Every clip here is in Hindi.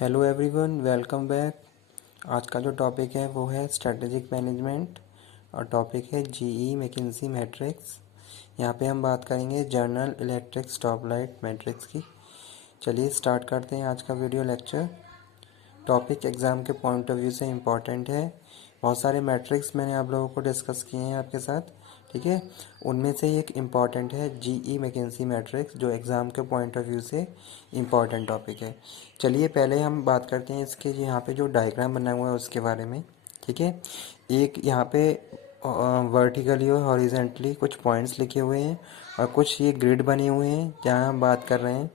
Hello everyone, welcome back. आज का जो टॉपिक है वो है स्ट्रेटेजिक मैनेजमेंट और टॉपिक है जीई मैकिन्सी मैट्रिक्स। यहाँ पे हम बात करेंगे general electric stop light matrix की। चलिए स्टार्ट करते हैं आज का वीडियो लेक्चर। टॉपिक एग्ज़ाम के पॉइंट ऑफ व्यू से इम्पॉर्टेंट है। बहुत सारे मैट्रिक्स मैंने आप लोगों को डिस्कस किए हैं आपके साथ, ठीक है। उनमें से एक इम्पॉर्टेंट है जीई मैकिन्सी मैट्रिक्स, जो एग्ज़ाम के पॉइंट ऑफ व्यू से इम्पॉर्टेंट टॉपिक है। चलिए पहले हम बात करते हैं इसके यहाँ पे जो डायग्राम बना हुआ है उसके बारे में, ठीक है। एक यहाँ पे वर्टिकली और हॉरिजेंटली कुछ पॉइंट्स लिखे हुए हैं और कुछ ये ग्रिड बने हुए हैं जहाँ हम बात कर रहे हैं।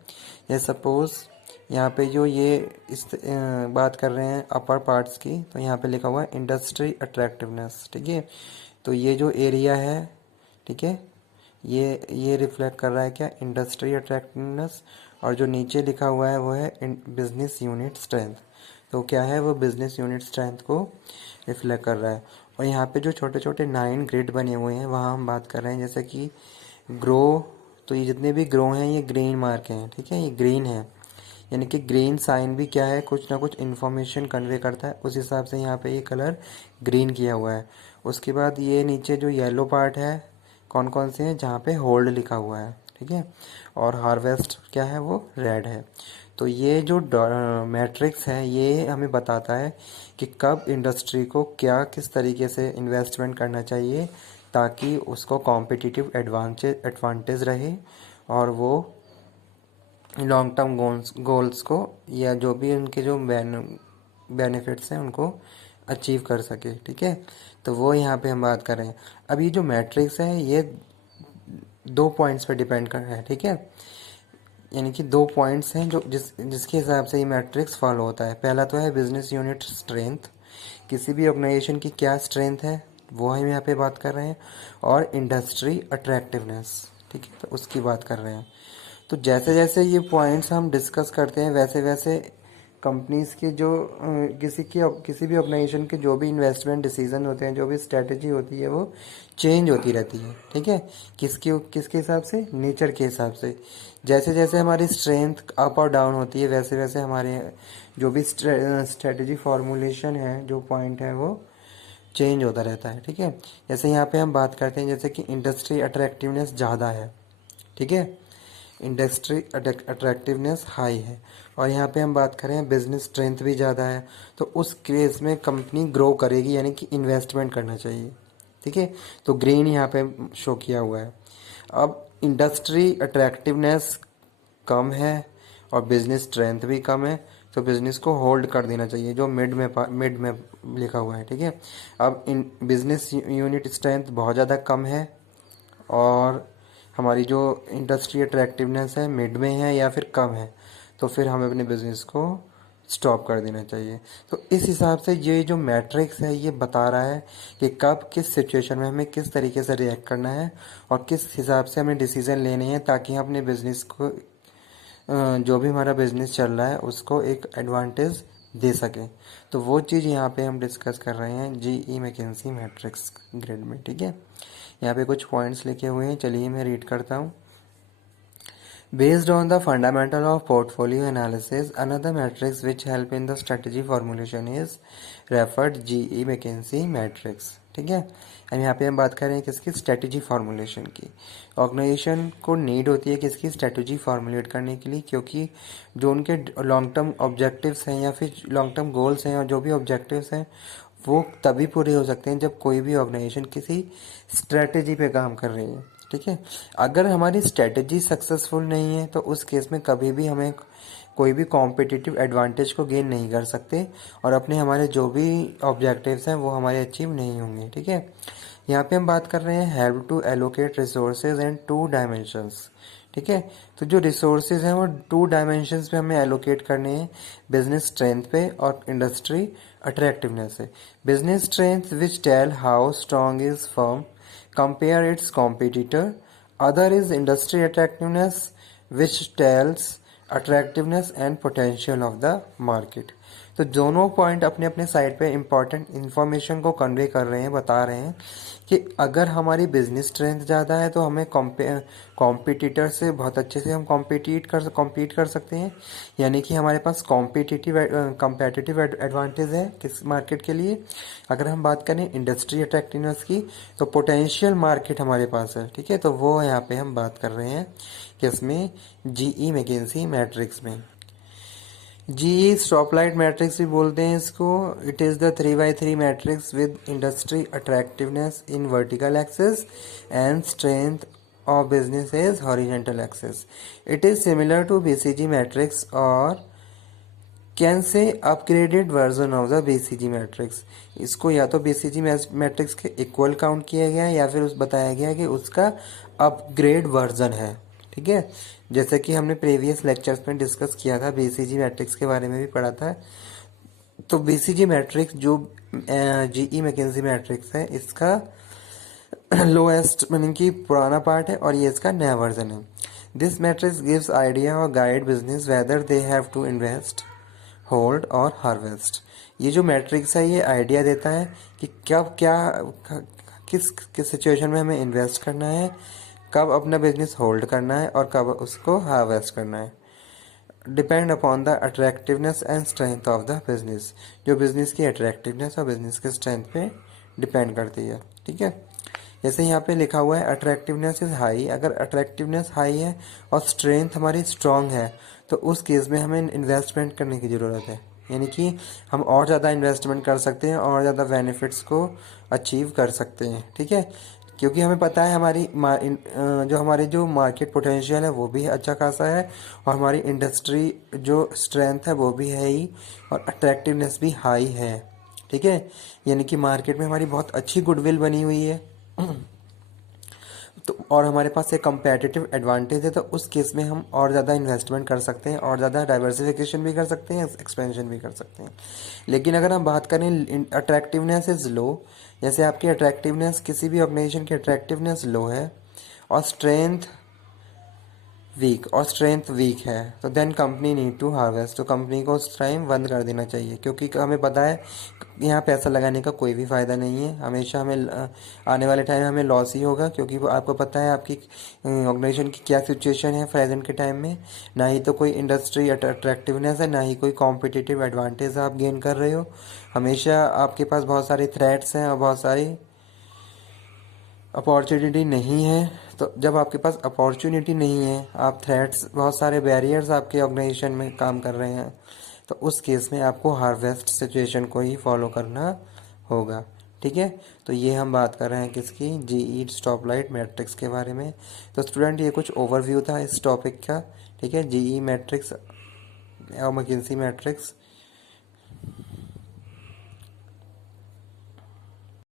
ये सपोज़ यहाँ पे जो ये बात कर रहे हैं अपर पार्ट्स की, तो यहाँ पे लिखा हुआ है इंडस्ट्री अट्रैक्टिवनेस, ठीक है। तो ये जो एरिया है, ठीक है, ये रिफ्लेक्ट कर रहा है क्या, इंडस्ट्री अट्रैक्टिवनेस। और जो नीचे लिखा हुआ है वो है बिजनेस यूनिट स्ट्रेंथ। तो क्या है, वो बिजनेस यूनिट स्ट्रेंथ को रिफ्लेक्ट कर रहा है। और यहाँ पे जो छोटे छोटे 9 ग्रिड बने हुए हैं वहाँ हम बात कर रहे हैं, जैसे कि ग्रो। तो ये जितने भी ग्रो हैं ये ग्रीन मार्क हैं, ठीक है, ये ग्रीन है, यानी कि ग्रीन साइन भी क्या है, कुछ ना कुछ इन्फॉर्मेशन कन्वे करता है। उस हिसाब से यहाँ पे ये कलर ग्रीन किया हुआ है। उसके बाद ये नीचे जो येलो पार्ट है, कौन कौन से हैं, जहाँ पे होल्ड लिखा हुआ है, ठीक है। और हार्वेस्ट क्या है, वो रेड है। तो ये जो मैट्रिक्स है ये हमें बताता है कि कब इंडस्ट्री को क्या किस तरीके से इन्वेस्टमेंट करना चाहिए ताकि उसको कॉम्पिटिटिव एडवांटेज रहे और वो लॉन्ग टर्म गोल्स को या जो भी उनके जो बेनिफिट्स हैं उनको अचीव कर सके, ठीक है। तो वो यहाँ पे हम बात कर रहे हैं। अब ये जो मैट्रिक्स है ये 2 पॉइंट्स पे डिपेंड कर रहा है, ठीक है। यानी कि 2 पॉइंट्स हैं जो जिसके हिसाब से ये मैट्रिक्स फॉलो होता है। पहला तो है बिजनेस यूनिट स्ट्रेंथ, किसी भी ऑर्गेनाइजेशन की क्या स्ट्रेंथ है वो हम यहाँ पे बात कर रहे हैं। और इंडस्ट्री अट्रैक्टिवनेस, ठीक है, तो उसकी बात कर रहे हैं। तो जैसे जैसे ये पॉइंट्स हम डिस्कस करते हैं वैसे वैसे कंपनीज के जो किसी भी ऑर्गेनाइजेशन के जो भी इन्वेस्टमेंट डिसीजन होते हैं, जो भी स्ट्रेटजी होती है वो चेंज होती रहती है, ठीक है। किसके हिसाब से, नेचर के हिसाब से। जैसे जैसे हमारी स्ट्रेंथ अप और डाउन होती है वैसे वैसे हमारे जो भी स्ट्रेटजी फॉर्मुलेशन है, जो पॉइंट है वो चेंज होता रहता है, ठीक है। जैसे यहाँ पे हम बात करते हैं जैसे कि इंडस्ट्री अट्रैक्टिवनेस ज़्यादा है, ठीक है, इंडस्ट्री अट्रैक्टिवनेस हाई है। और यहाँ पे हम बात करें बिजनेस स्ट्रेंथ भी ज़्यादा है, तो उस केस में कंपनी ग्रो करेगी, यानी कि इन्वेस्टमेंट करना चाहिए, ठीक है। तो ग्रीन यहाँ पे शो किया हुआ है। अब इंडस्ट्री अट्रैक्टिवनेस कम है और बिजनेस स्ट्रेंथ भी कम है, तो बिजनेस को होल्ड कर देना चाहिए, जो मिड में लिखा हुआ है, ठीक है। अब इन बिजनेस यूनिट स्ट्रेंथ बहुत ज़्यादा कम है और हमारी जो इंडस्ट्री अट्रैक्टिवनेस है मिड में है या फिर कम है, तो फिर हमें अपने बिजनेस को स्टॉप कर देना चाहिए। तो इस हिसाब से ये जो मैट्रिक्स है ये बता रहा है कि कब किस सिचुएशन में हमें किस तरीके से रिएक्ट करना है और किस हिसाब से हमें डिसीजन लेने हैं ताकि हम अपने बिजनेस को जो भी हमारा बिजनेस चल रहा है उसको एक एडवांटेज दे सकें। तो वो चीज़ यहाँ पे हम डिस्कस कर रहे हैं जीई मैकिन्सी मैट्रिक्स ग्रेड में, ठीक है। यहाँ पे कुछ पॉइंट्स लिखे हुए हैं, चलिए मैं रीड करता हूँ। Based on the fundamental of portfolio analysis, another matrix which help in the strategy formulation is referred GE McKinsey matrix, ठीक है। हम यहाँ पे हम बात कर रहे हैं किसकी, स्ट्रेटजी फॉर्मुलेशन की। ऑर्गेनाइजेशन को नीड होती है किसकी, स्ट्रेटजी फॉर्मुलेट करने के लिए, क्योंकि जो उनके लॉन्ग टर्म ऑब्जेक्टिव्स हैं या फिर लॉन्ग टर्म गोल्स हैं और जो भी ऑब्जेक्टिव्स हैं वो तभी पूरे हो सकते हैं जब कोई भी ऑर्गेनाइजेशन किसी स्ट्रेटजी पे काम कर रही है, ठीक है। अगर हमारी स्ट्रेटजी सक्सेसफुल नहीं है तो उस केस में कभी भी हमें कोई भी कॉम्पिटिटिव एडवांटेज को गेन नहीं कर सकते और अपने हमारे जो भी ऑब्जेक्टिव्स हैं वो हमारे अचीव नहीं होंगे, ठीक है। यहाँ पे हम बात कर रहे हैं help to allocate resources and 2 dimensions, ठीक है। तो जो रिसोर्सेज हैं वो 2 डायमेंशंस पे हमें एलोकेट करने हैं, बिजनेस स्ट्रेंथ पे और इंडस्ट्री अट्रैक्टिवनेस है। Business strength which tell how strong is firm compare its competitor. Other is industry attractiveness which tells attractiveness and potential of the market. तो दोनों पॉइंट अपने अपने साइड पे इम्पॉर्टेंट इन्फॉर्मेशन को कन्वे कर रहे हैं, बता रहे हैं कि अगर हमारी बिजनेस स्ट्रेंथ ज़्यादा है तो हमें कॉम्पिटिटर से बहुत अच्छे से हम कॉम्पीट कर सकते हैं, यानी कि हमारे पास कॉम्पिटिटिव एडवांटेज है किस मार्केट के लिए। अगर हम बात करें इंडस्ट्री अट्रैक्टिवनेस की, तो पोटेंशियल मार्केट हमारे पास है, ठीक है। तो वो यहाँ पे हम बात कर रहे हैं किसमें, जीई मैकिन्सी मैट्रिक्स में। जीई स्टॉपलाइट मैट्रिक्स भी बोलते हैं इसको। It is the 3x3 matrix with industry attractiveness in vertical axis and strength of business is horizontal axis. It is similar to BCG matrix और can say upgraded version of the BCG matrix. इसको या तो बीसीजी मैट्रिक्स के इक्वल काउंट किया गया है या फिर उस बताया गया है कि उसका अपग्रेड वर्जन है, ठीक है। जैसे कि हमने प्रीवियस लेक्चर्स में डिस्कस किया था, बीसीजी मैट्रिक्स के बारे में भी पढ़ा था। तो बीसीजी मैट्रिक्स जो जीई मैकिन्सी मैट्रिक्स है, इसका लोएस्ट मीनिंग की पुराना पार्ट है और ये इसका नया वर्जन है। दिस मैट्रिक्स गिव्स आइडिया और guide business whether they have to invest, hold और हार्वेस्ट। ये जो मैट्रिक्स है ये आइडिया देता है कि कब क्या किस किस सिचुएशन में हमें इन्वेस्ट करना है, कब अपना बिजनेस होल्ड करना है और कब उसको हार्वेस्ट करना है। Depend upon the attractiveness and strength of the business. जो बिजनेस की अट्रैक्टिवनेस और बिजनेस के स्ट्रेंथ पे डिपेंड करती है, ठीक है। जैसे यहाँ पे लिखा हुआ है अट्रैक्टिवनेस इज हाई। अगर अट्रैक्टिवनेस हाई है और स्ट्रेंथ हमारी स्ट्रांग है तो उस केस में हमें इन्वेस्टमेंट करने की ज़रूरत है, यानी कि हम और ज़्यादा इन्वेस्टमेंट कर सकते हैं और ज़्यादा बेनिफिट्स को अचीव कर सकते हैं, ठीक है। क्योंकि हमें पता है हमारी जो मार्केट पोटेंशियल है वो भी अच्छा खासा है और हमारी इंडस्ट्री जो स्ट्रेंथ है वो भी है ही और अट्रैक्टिवनेस भी हाई है, ठीक है। यानी कि मार्केट में हमारी बहुत अच्छी गुडविल बनी हुई है तो और हमारे पास एक कंपेटिटिव एडवांटेज है, तो उस केस में हम और ज़्यादा इन्वेस्टमेंट कर सकते हैं और ज़्यादा डाइवर्सिफिकेशन भी कर सकते हैं, एक्सपेंशन भी कर सकते हैं। लेकिन अगर हम बात करें अट्रैक्टिवनेस इज़ लो, जैसे आपकी अट्रैक्टिवनेस किसी भी ऑर्गेनाइजेशन की अट्रैक्टिवनेस लो है और स्ट्रेंथ वीक है, तो then company need to harvest. तो कंपनी को उस टाइम बंद कर देना चाहिए, क्योंकि हमें पता है यहाँ पैसा लगाने का कोई भी फ़ायदा नहीं है। हमेशा हमें आने वाले टाइम में हमें लॉस ही होगा, क्योंकि वो आपको पता है आपकी ऑर्गेनाइजेशन की क्या सिचुएशन है प्रेजेंट के टाइम में। ना ही तो कोई इंडस्ट्री अट्रैक्टिवनेस है, ना ही कोई कॉम्पिटिटिव एडवांटेज आप गेन कर रहे हो। हमेशा आपके पास बहुत सारे थ्रेट्स हैं और बहुत सारी अपॉर्चुनिटी नहीं है। तो जब आपके पास अपॉर्चुनिटी नहीं है, आप थ्रेट्स, बहुत सारे बैरियर्स आपके ऑर्गेनाइजेशन में काम कर रहे हैं, तो उस केस में आपको हार्वेस्ट सिचुएशन को ही फॉलो करना होगा, ठीक है। तो ये हम बात कर रहे हैं किसकी, जीई स्टॉपलाइट मैट्रिक्स के बारे में। तो स्टूडेंट ये कुछ ओवरव्यू था इस टॉपिक का, ठीक है। जीई मैट्रिक्स और मैकिन्सी मैट्रिक्स